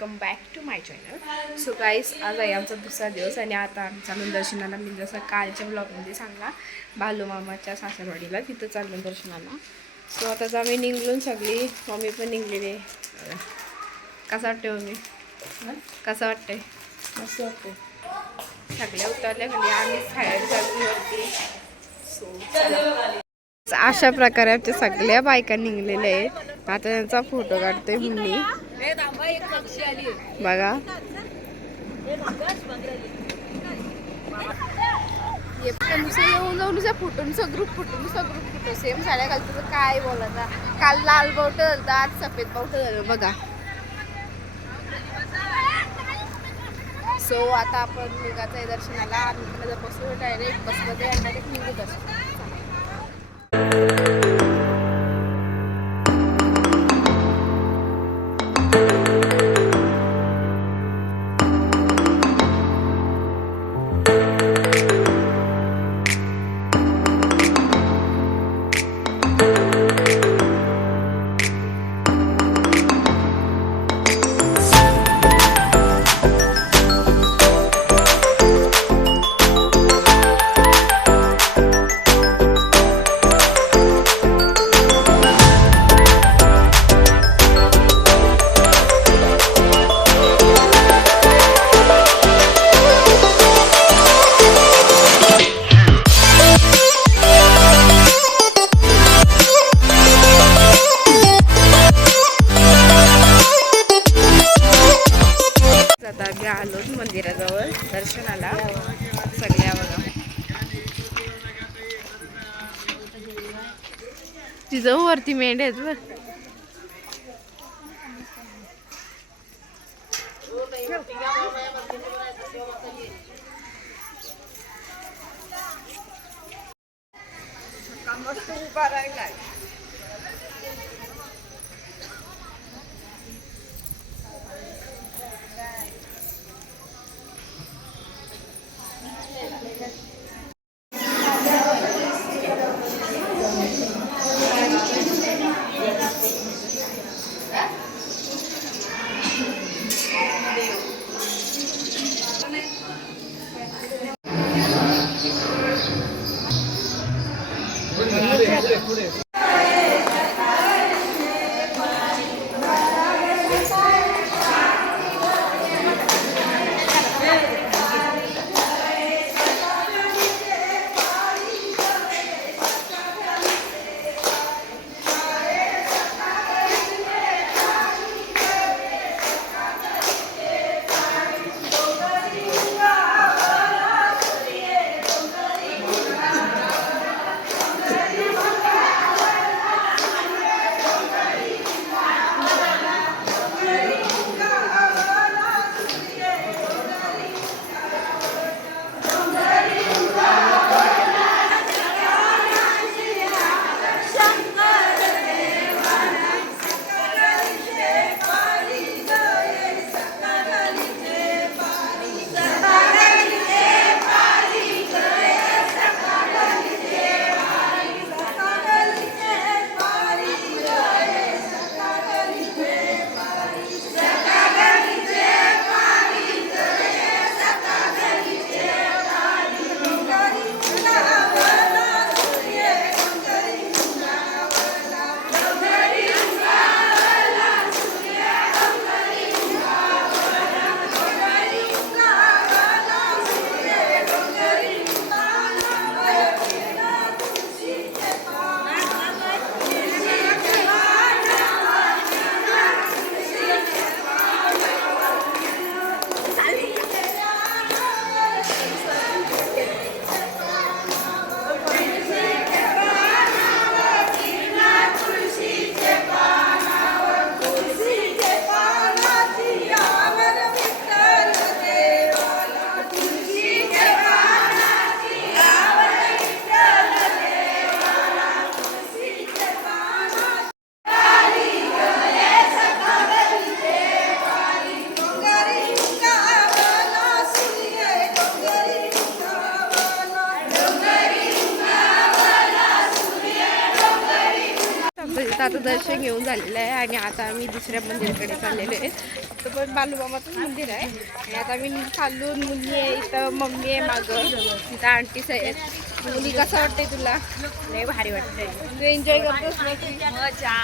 Welcome back to my channel. So guys, आज आहे आमचा दुसरा दिवस आणि आता आम्ही चालून दर्शनाला. मी जसं कालच्या ब्लॉगमध्ये सांगला, बालूमामाच्या सासरवाडीला तिथं चालून दर्शनाला. सो आताच आम्ही निघलून सगळी, मम्मी पण निघलेली. कसं वाटतंय मम्मी? कसं वाटतंय? मस्त वाटतंय. सगळ्या उतरल्या खाली, आम्ही बाहेर चालूवरती. सो अशा प्रकारे आमच्या सगळ्या बायका निघलेल्या आहेत. आता त्यांचा फोटो काढतोय मम्मी. बघा, येऊन जाऊन ग्रुप फोटो सेम साड्या घालतो. काय बोलायचा, काल लाल बावट झालं, आज सफेद बावट झालं. बघा. सो आता आपण निघायचं आहे दर्शनाला. आम्ही बसू डायरेक्ट बसमध्ये आणि डायरेक्ट निघू दर्शन. आलो मंदिराजवळ दर्शनाला. सगळ्या बघा, तिचं वरती मेंढ आहेत बघ. मस्त उभा राहिलाय. आमचं आता दर्शन घेऊन झालेलं आहे आणि आता आम्ही दुसऱ्या मंदिराकडे चाललेलो आहे. इथं पण बालूमामाचंच मंदिर आहे आणि आता आम्ही चालून मुली आहे, इथं मम्मी आहे मागं, तिथं आंटीस आहेत. मुली कसं वाटतंय तुला? लय भारी वाटतंय. तू एन्जॉय करतोस ना? मजा.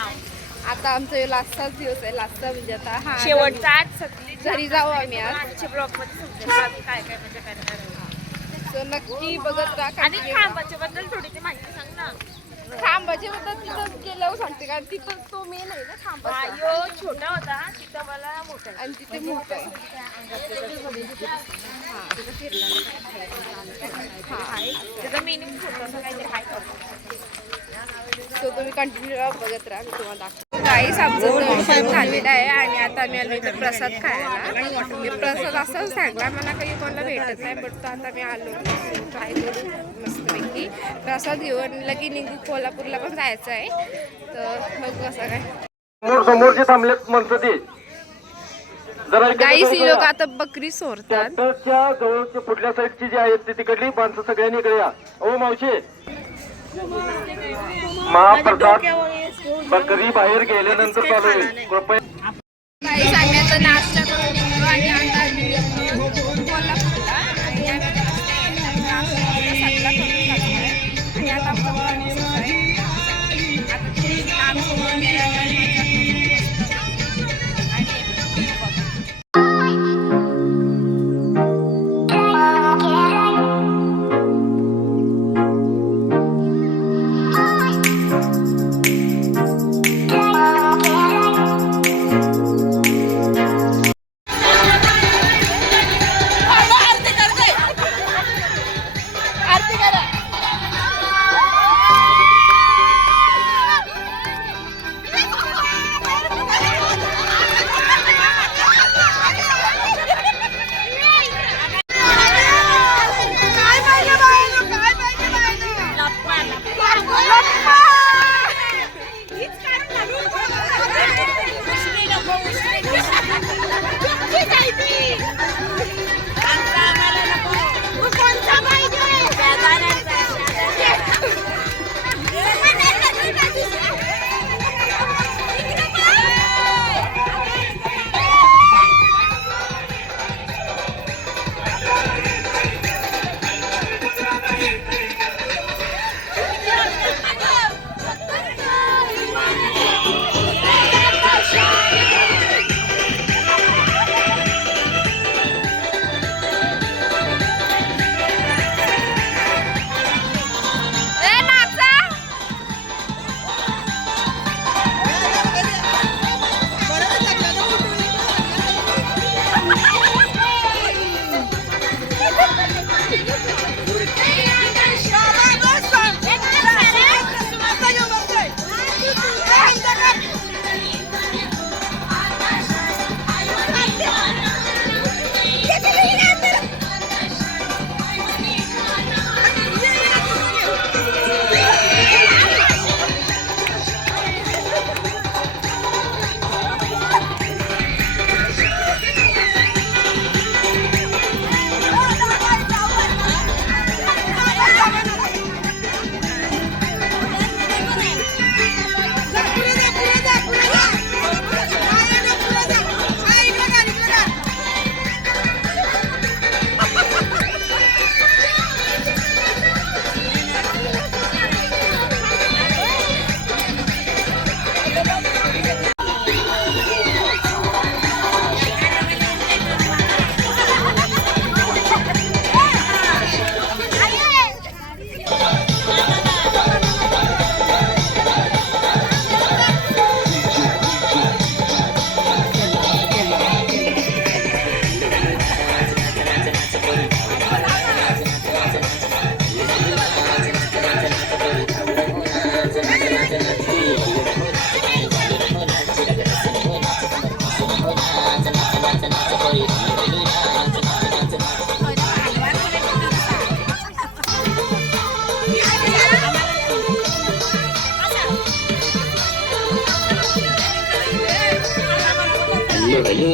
आता आमचा लास्टचाच दिवस आहे. लास्टचा म्हणजे आता हा शेवटचा आज सगळी घरी जाऊ आम्ही आज. आजच्या ब्लॉग मध्ये समजेल आम्ही काय काय म्हणजे करणार आहोत. So नक्की बघत राहा. आणि खांबाच्या बद्दल थोडी ती माहिती सांग ना. खांबाची बद्दल तिथं गेल्यावर सांगते, कारण तिथं तो मेन आहे ना खांबाचा. यो छोटा होता तिथं मला मोठा आहे. आणि तिथे मोठं आहे. त्याचा मिनिंग छोटासा काहीतरी हाय करतो. तो तुम्ही कंटिन्यू बघत राहा, मी तुम्हाला दाखवतो. गाईस आमचं दर्शन झालेलं आहे आणि आता आम्ही आलो इथं प्रसाद खायला. मी प्रसाद असाच सांगला, मला काही कोणाला भेटत नाही, बट तो आता मी आलो ट्राय करू मस्तपैकी प्रसाद घेऊ आणि लगे निघू. कोल्हापूरला पण जायचं आहे, तर बघू असं काय. समोरचे थांबलेत म्हणतो ते गाईस ही लोक आता बकरी सोडतात. ट्रॅक्टरच्या जवळच्या पुढल्या साईडची जी आहेत ती तिकडली माणसं सगळ्यांनी इकडे या. ओ मावशी, महाप्रसाद बकरी बाहेर गेल्यानंतर चालू आहे. कृपया गाईस आम्ही आता नाश्ता करून निघतो आणि आता आम्ही निघतो कोल्हापूरला आणि आम्ही प्रसादला करून टाकतोय आणि आता आमचा वाढदिवस आहे. आता ते काम करून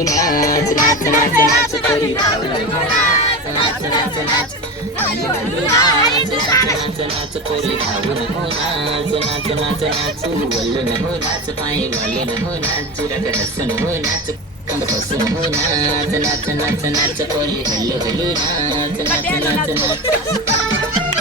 नाच नाच नाच नाच करी नाच नाच नाच नाच नाच नाच करी नाच नाच नाच नाच वल्लन हो नाच पाय वल्लन हो नाच रग हसन हो नाच कंग हसन हो नाच नाच नाच नाच पोरी हल्लू हल्लू नाच नाच नाच नाच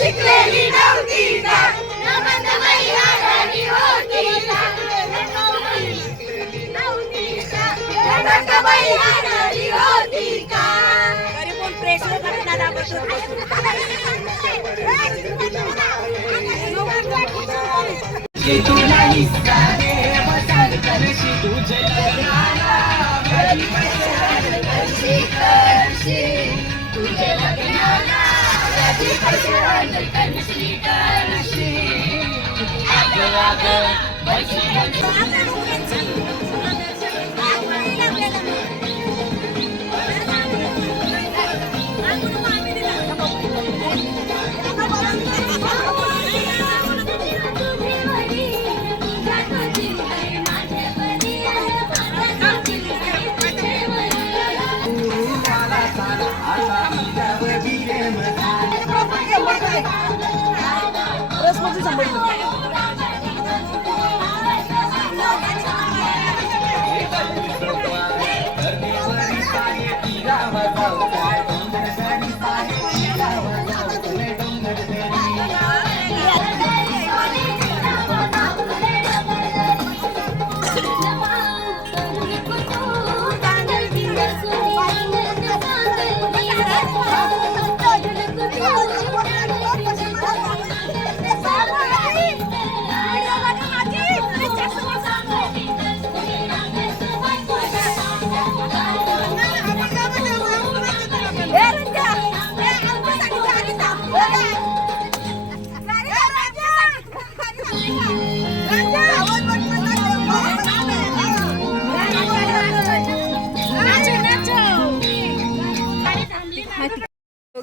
शिकलेली नव्हती का नमन मैयानी होती का नमन मैयानी होती का तरी पण प्रेशर करताना तुला हिस्सा दे मसाल करशी तुझे लग्नाला तुझे लग्नाला करशी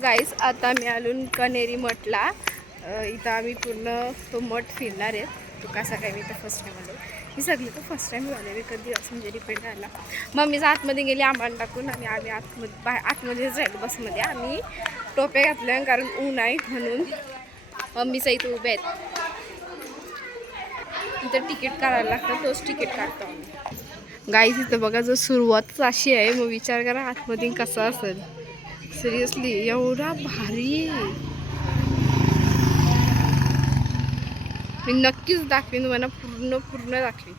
गाईस आता मी आलो कनेरी मठला. इथं आम्ही पूर्ण तो मठ फिरणार आहेत. तो कसा काय मी तर फर्स्ट टाईम आलो. मी सगळी तर फर्स्ट टाईम आले. मी कधी असं म्हणजे डिपेंड राहिला. मम्मीचं आतमध्ये गेली आंबाण टाकून आणि आम्ही आतमध्येच राहिलो बसमध्ये. आम्ही टोपे घातल्या कारण ऊन आहे म्हणून. मम्मीचं इथं उभे आहेत. इथं तिकीट काढायला लागतं. तोच तिकीट काढतो आम्ही. गाईस इथं बघा जर सुरुवातच अशी आहे मग विचार करा आतमध्ये कसं असेल. सिरियसली एवढा भारी. मी नक्कीच दाखवीन तुम्हाला पूर्ण दाखवीन.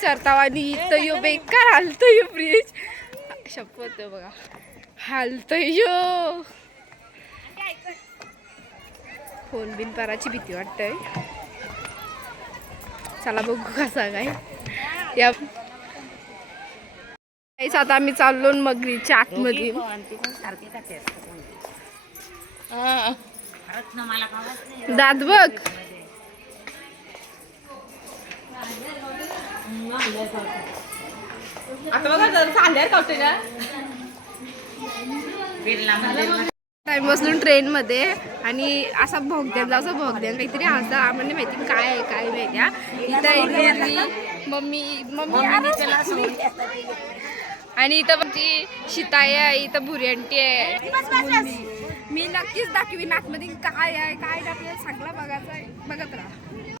सरतावानी इथं यो बेकार हालतो यो ब्रिज. शपथ बघा हालतो यो. फोन बिन पाराची भीती वाटतंय. चला बघू कसा काय या. आता आम्ही चाललो मगरीच्या आतमध्ये. दात बघ. टाइम बसलो ट्रेन मध्ये आणि असा भोगद्यान काहीतरी हसता. आम्हाला माहिती काय आहे काय माहिती. इथं मम्मी आणि इथं ती शिताई आहे. इथं भुरियांटी आहे. मी नक्कीच दाखवीन आतमध्ये काय आहे काय आपल्याला चांगला बघायचं आहे. बघत राहा.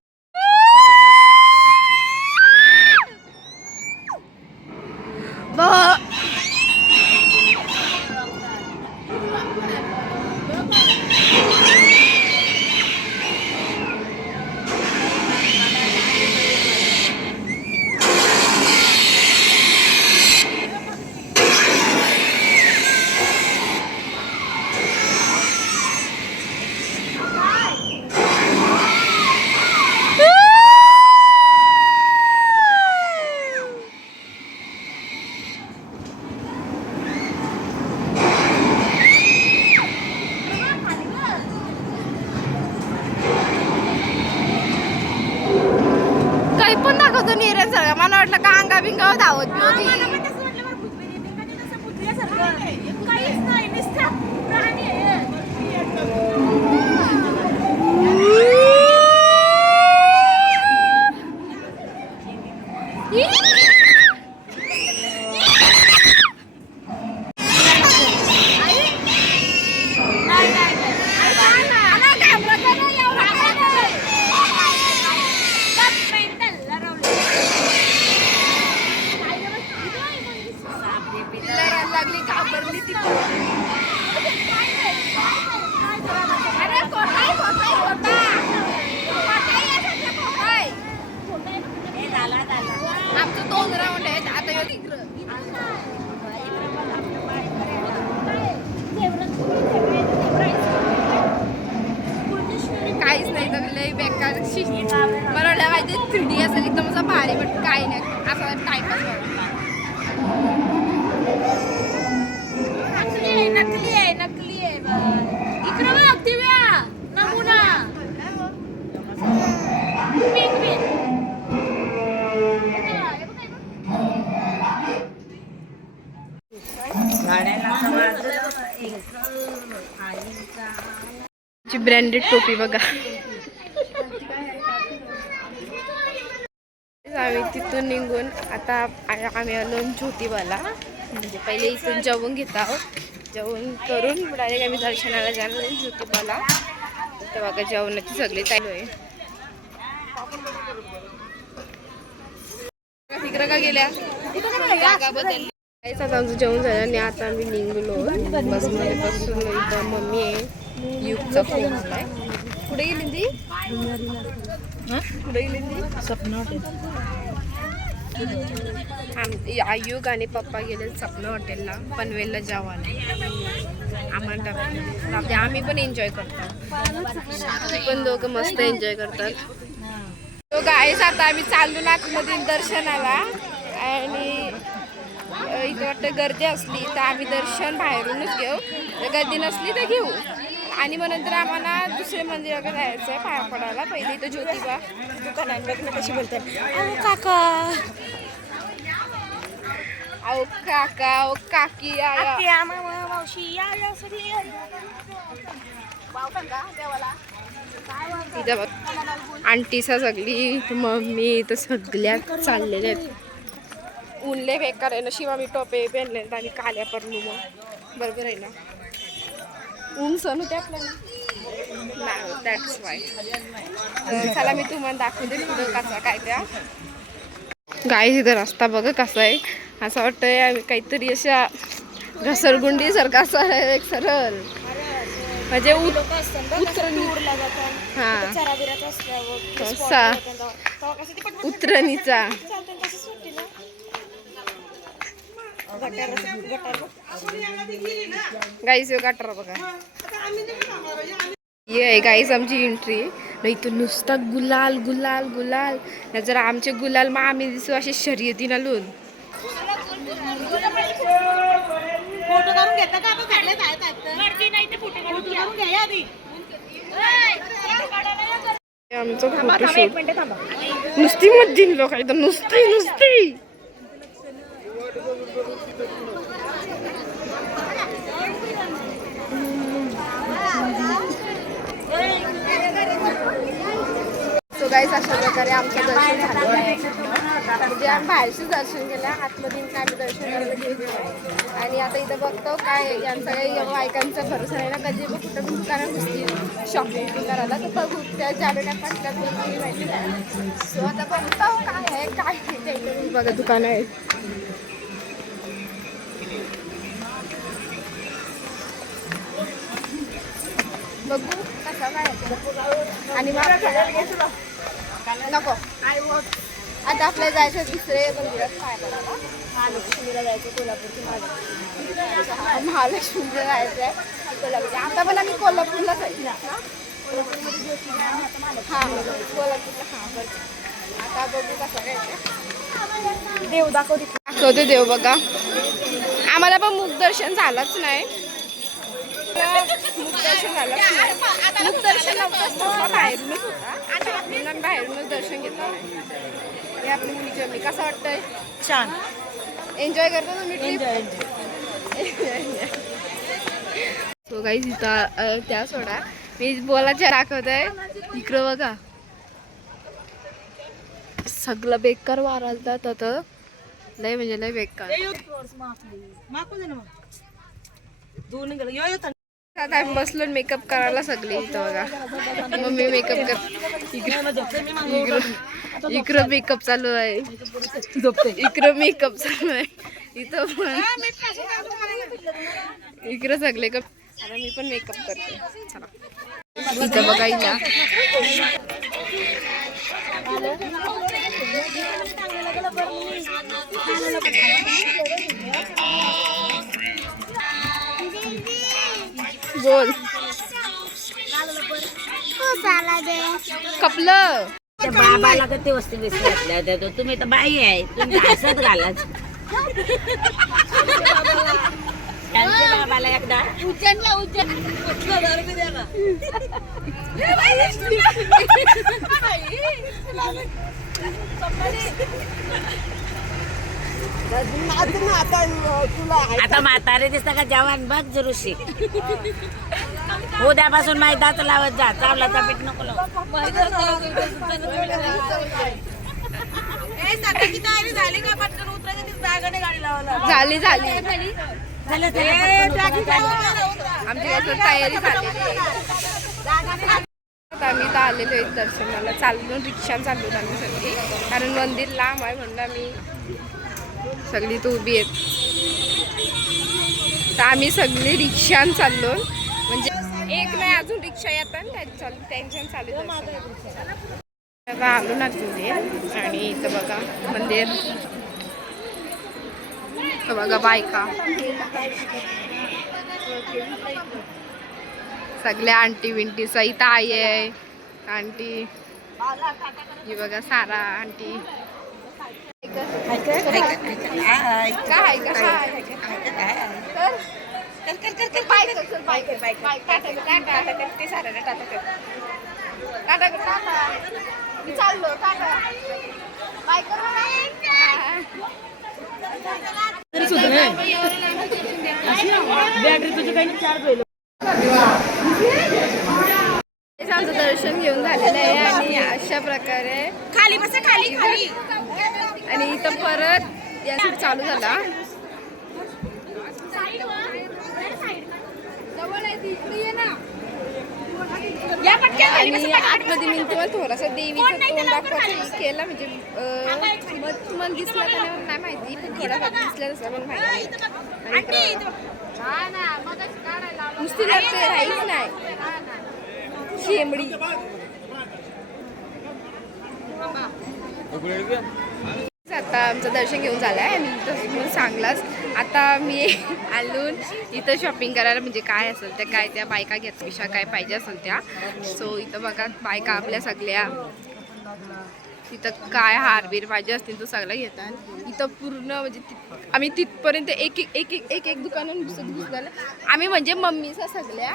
पण दाखवतो नीरज सगळं. मला वाटलं का अंगा बिंगा धावत अशी मला वाटलं माहिती 3D असेल एकदम असं भारी, पण काही नाही, असा टाइमपास नकली आहे नकली आहे इकडे बघ दिव्या नमुना पिन पिन ब्रँडेड टोपी बघा. आम्ही तिथून निघून आता आम्ही आलो ज्योतिबाला. म्हणजे पहिले इथून जेवून घेत आहोत, जेवण करून डायरेक्ट आम्ही दर्शनाला जाणार आहे ज्योतिबाला. तर बघा जेवणाची सगळी चालू आहे. तिकडं का गेल्या जागा बदलली. काहीच आता आमचं जेवण झालं आणि आता आम्ही निघलो बसमध्ये बसून. इथं मम्मी आहे, युगचा फोन आलाय. कुठे गेली ती? कुठे गेली ती? सपना आयुग आणि पप्पा गेले सपना हॉटेलला पनवेलला जेवायला. आम्हाला आम्ही पण एन्जॉय करतो, ते पण दोघं मस्त एन्जॉय करतात. तो गाईस आता आम्ही चाललो नागमध्ये दर्शनाला. आणि इथं वाटतं गर्दी असली तर आम्ही दर्शन बाहेरूनच घेऊ, जर गर्दी नसली तर घेऊ. आणि मग नंतर आम्हाला दुसऱ्या मंदिराकडे जायचं आहे पाया पडायला. पहिले इथं ज्योतिबा दुकानांवर कशी बोलतात अहो काका, अहो काका, अहो काकी, इथं बघ आंटीसा सगळी मम्मी तर सगळ्या चाललेल्या आहेत. ऊनले बेकार आहे ना. शिवा मी टोपे पेनले आणि काल्या पडलो मग बरोबर आहे ना. ऊन सण होते आपल्याला नाही, दॅट्स वाय. चला मी तुम्हाला दाखवते पुढं कसा काय त्या गाई. इथं रस्ता बघा कसा आहे, असं वाटतंय आम्ही काहीतरी अशा घसरगुंडी सारखा असं एक सरळ म्हणजे उतरणीचा गाईस गटर बघा. ये गाईस आमची एंट्री. नाही तर नुसता गुलाल गुलाल गुलाल. जर आमचे गुलाल मग आम्ही दिसू असे शर्यतीला लून. फोटो काढून घेता का आपण नाही ते फोटो काढून घ्या आधी. आमचं फोटोशूट नुसती मध्ये लोक एकदम नुसती नुसती. सो गाईस अशा प्रकारे आमचं दर्शन झालं आहे. म्हणजे आम्ही बाहेरशीच दर्शन केलं, आतमध्ये आम्ही दर्शन करायला गेलो. आणि आता इथं बघतो काय यांचा काही बायकांचा भरोसा नाही ना, कधी कुठं पण दुकानात घुसतील शॉपिंग करायला. तर बघू त्या जावेल्या पटल्यात माहिती नाही. सो आता बघतो काय आहे काय नाही. बघा दुकानं आहेत. बघू कसं काय. आणि नको आता आपल्याला जायचं दुसरे मंदिरात पाहायला. महालक्ष्मीला जायचं, कोल्हापूरचं महालक्ष्मीला जायचं आहे कोल्हापूरच्या. आता पण आम्ही कोल्हापूरलाच आहे. हां कोल्हापूरला. हां बरं. आता बघू कसं काय देव दाखवते देव बघा. आम्हाला पण मुखदर्शन झालंच नाही. मुखदर्शन झालंच नाही. मुखदर्शन नव्हतं, बाहेरूनच होता. म्हणून बाहेरूनच दर्शन घेतलं. हे आपली मुलीची मम्मी. कसं वाटतंय? छान एन्जॉय करता तुम्ही? सो गाईस इथं त्या सोडा मी बोलायच्या दाखवत आहे. इकडं बघा सगळं बेकार वारालतात आता. लय म्हणजे लय बेकार. आता आम्ही बसलो मेकअप करायला सगळे. इथं बघा मम्मी मेकअप कर. इकडं मेकअप चालू आहे. इकडं मेकअप चालू आहे. इथं पण इकडं सगळे आता मी पण मेकअप करते. चला इथं बघा. इथं बोल कपलं त्या बाबाला तर ते वस्तू बिस्तू घातल्या होत्या तो तुम्ही तर बाई आहे तुम्ही हसत घालाच त्यांच्या बाबाला एकदा आता म्हातारे दिसता का जवान बघ जरुशी उद्यापासून मैदाच लावत जा चावलाचा पीठ नको झाली आमची कसं तयारी झाली आता आम्ही इथं आलेलो आहे दर्शनाला चाललो रिक्षा चाललो आम्ही सगळी कारण मंदिर लांब आहे म्हणून आम्ही सगळी तर उभी आहेत तर आम्ही सगळी रिक्षान चाललो म्हणजे एक नाही अजून रिक्षा येतात टेन्शन चालू आता आलो ना तुम्ही आणि इथं बघा मंदिर बघा बायका सगळ्या आंटी विंटी सहित आई आहे आंटी ही बघा सारा आंटी चाललो आमचं दर्शन घेऊन झालेलं आहे आणि अशा प्रकारे खाली बसा खाली खाली आणि इथं परत या साईड चालू झाला आणि आतमध्ये मी तुम्हाला थोडासा देवीचं तोंड दाखवायचं केला म्हणजे मन दिसलं का नाही माहिती पण थोडासा दिसलं तसं पण माहिती नुसती लागते राहीच नाही शेंबडी आता आमचं दर्शन घेऊन झालं आहे आणि इथं सांगलाच आता मी आलून इथं शॉपिंग करायला म्हणजे काय असेल त्या काय त्या बायका घेत विषय काय पाहिजे असेल त्या सो इथं बघा बायका आपल्या सगळ्या तिथं काय हारबीर पाहिजे असतील तो सगळं घेतात इथं पूर्ण म्हणजे आम्ही तिथपर्यंत एक एक एक एक एक दुकानं घुसलं आम्ही म्हणजे मम्मीचा सगळ्या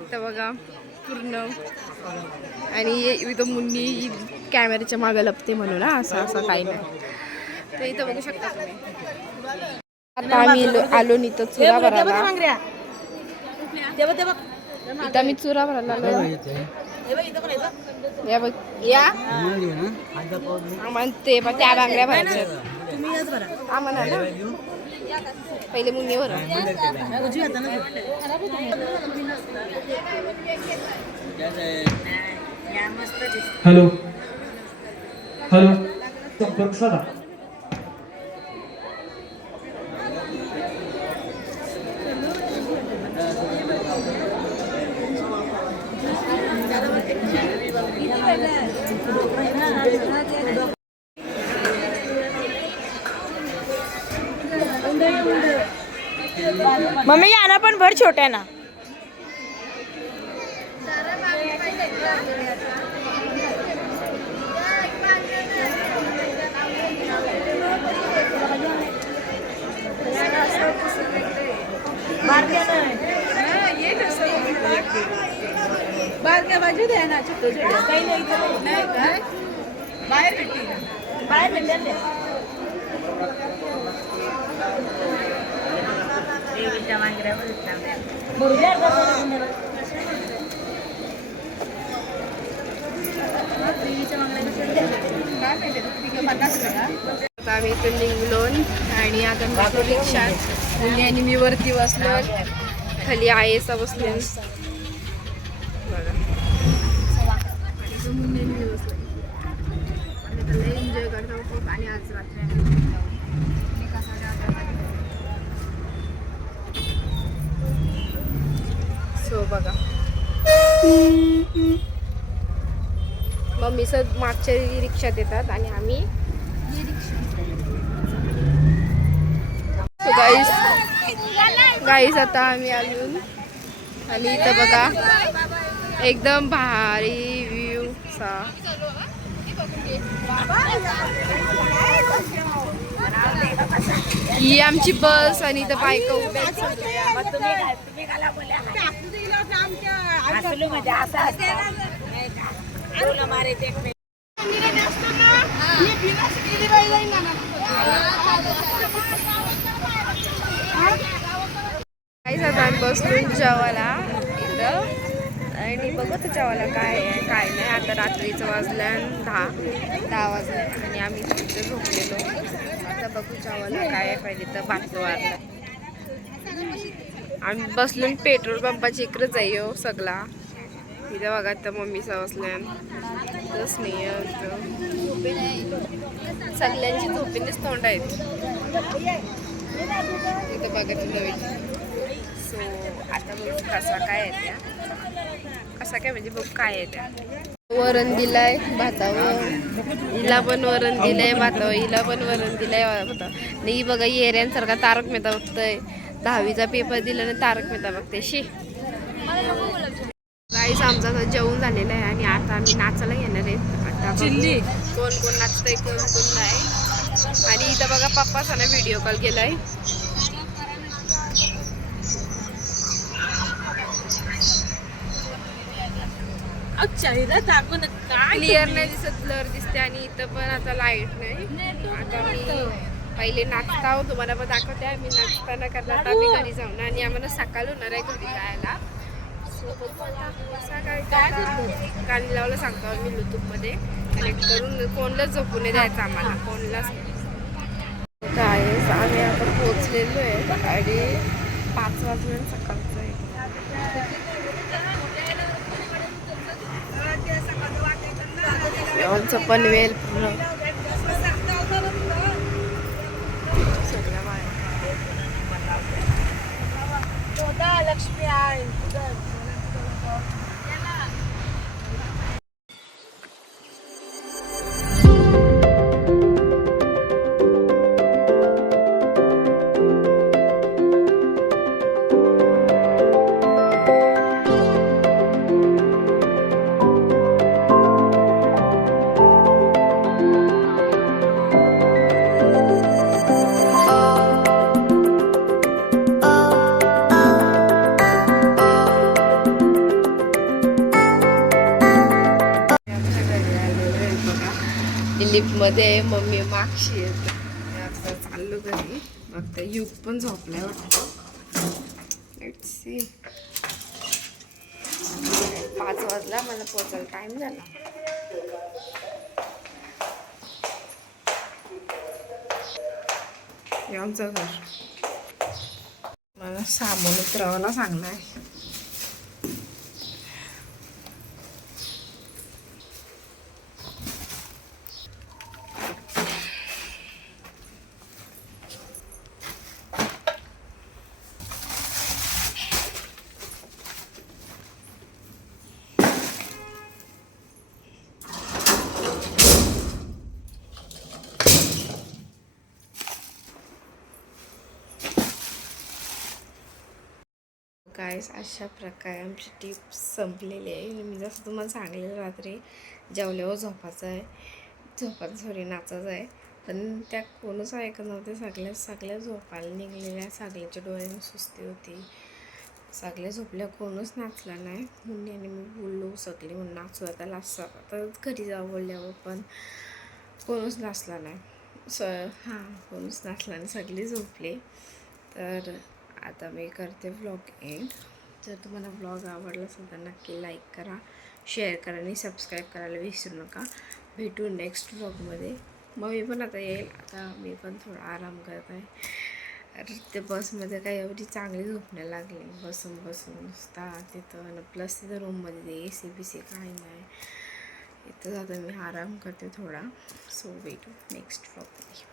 इथं बघा पूर्ण आणि इथं मुन्नी कॅमेऱ्याच्या मागं लपते म्हणून ना असं काही नाही तर इथं बघू शकता तुम्ही आता आम्ही आलो इथं चुरा भरायला इथं आम्ही चुरा भरायला आलो या बघ या आम्हाला ते त्या बांगड्या भरायच्या आम्हाला ना पहिले मुन्नी भरा हॅलो हॅलो संपर्क साधा मम्मी याना पण भर छोट्या ना बारक्या बाजू द्या ना छोटे छोटे काही नाही काय बाहेर भेटतील बाहेर भेटतील आता आम्ही इथं निघलो आणि आता बसलो रिक्षात मुली आणि मी वरती बसलो खाली आहे सा बसलो बघा मुली मी बसलो आम्ही एन्जॉय करतो आणि आज रात्री सो बघा मम्मी सर मागच्या रिक्षात येतात आणि आम्ही गाईस आता आम्ही आलो आणि इथं बघा एकदम भारी व्ह्यू सा. ही आमची बस आणि इथं बायका उभ्या आहेत सगळ्या. काहीच आता आम्ही बसलो जेवायला इथं आणि बघत जेवायला काय आहे काय नाही. आता रात्रीचं वाजलं 10 वाजले आणि आम्ही तिथे झोपलेलो. आता बघू जेवायला काय आहे. पहिले तर भात वारला आम्ही बसलो पेट्रोल पंपाच्या इकडेच आहे हो सगळा. तिथे बघा तर मम्मीचा बसल्यान तस नाही सगळ्यांची झोपेनेच तोंड आहेत तिथं बघा नवीन. सो आता बघू कसा काय आहे त्या कसा काय म्हणजे बघ काय आहे त्या. वरण दिलाय भातावर, हिला पण वरण दिलंय भातावर, हिला पण वरण दिलंय भातावर. नाही बघा येऱ्यांसारखा तारक मेहता बघतोय. 10वीचा पेपर दिला ना तारक मेहता बघते शी. गाईस आमचा आता जेवण झालेलं आहे आणि आता आम्ही नाचायला येणार आहेत. आता चिल्ली कोण कोण नाचतंय कोण कोण नाही. आणि इथं बघा पप्पासाने व्हिडिओ कॉल केलाय. क्लिअर नाही दिसत, ब्लर दिसते. आणि इथं पण आता लाईट नाही. आता मी पहिले नाचता आहो तुम्हाला पण दाखवते. आम्ही नाचताना करणार आता आम्ही घरी जाऊन आणि आम्हाला सकाळ होणार आहे घरी जायला. गाणी लावलं सांगतो आम्ही यूट्यूबमध्ये कनेक्ट करून. कोणलाच झोपून नाही द्यायचं आम्हाला कोणलाच. काय आम्ही आता पोचलेलो आहे आणि 5 वाजून सकाळचं आहे. आमचं पनवेल पूर्ण लक्ष्मी आहे. लिफ्टमध्ये मम्मी मागशी येत. आता चाललो घरी. मग ते युग पण झोपलाय वाटतं. Let's see. 5 वाजला मला पोचायला टाइम झाला. हे आमचं घर. मला सामान उतरवायला सांगलाय. गाईस अशा प्रकारे आमची टिप्स संपलेली आहे. मी जसं तुम्हाला सांगलेलं रात्री जेवल्यावर झोपायचं सॉरी नाचायचं आहे. पण त्या कोणच ऐकत नव्हते. सगळ्या झोपायला निघलेल्या. सगळ्याच्या डोळ्याने सुस्ती होती. सगळ्या झोपल्या कोणच नाचला नाही. मुन्नी आणि मी बोललो सगळे म्हणून नाचू आता लास्ट आता घरी जाऊ बोलल्यावर पण कोणच नाचला नाही. कोणच नाचला नाही. सगळे झोपले. तर आता मी करते व्लॉग एंड. जर तुम्हाला व्लॉग आवडला असेल तर नक्की लाईक करा, शेअर करा आणि सबस्क्राईब करायला विसरू नका. भेटू नेक्स्ट व्लॉगमध्ये. मग मी पण आता येईल. आता मी पण थोडा आराम करत आहे. ते बसमध्ये काही एवढी चांगली झोप नाही लागली. बसून नुसता तिथं प्लस तिथं रूममध्ये AC BC काही नाही. इथं आता मी आराम करते थोडा. सो भेटू नेक्स्ट व्लॉगमध्ये.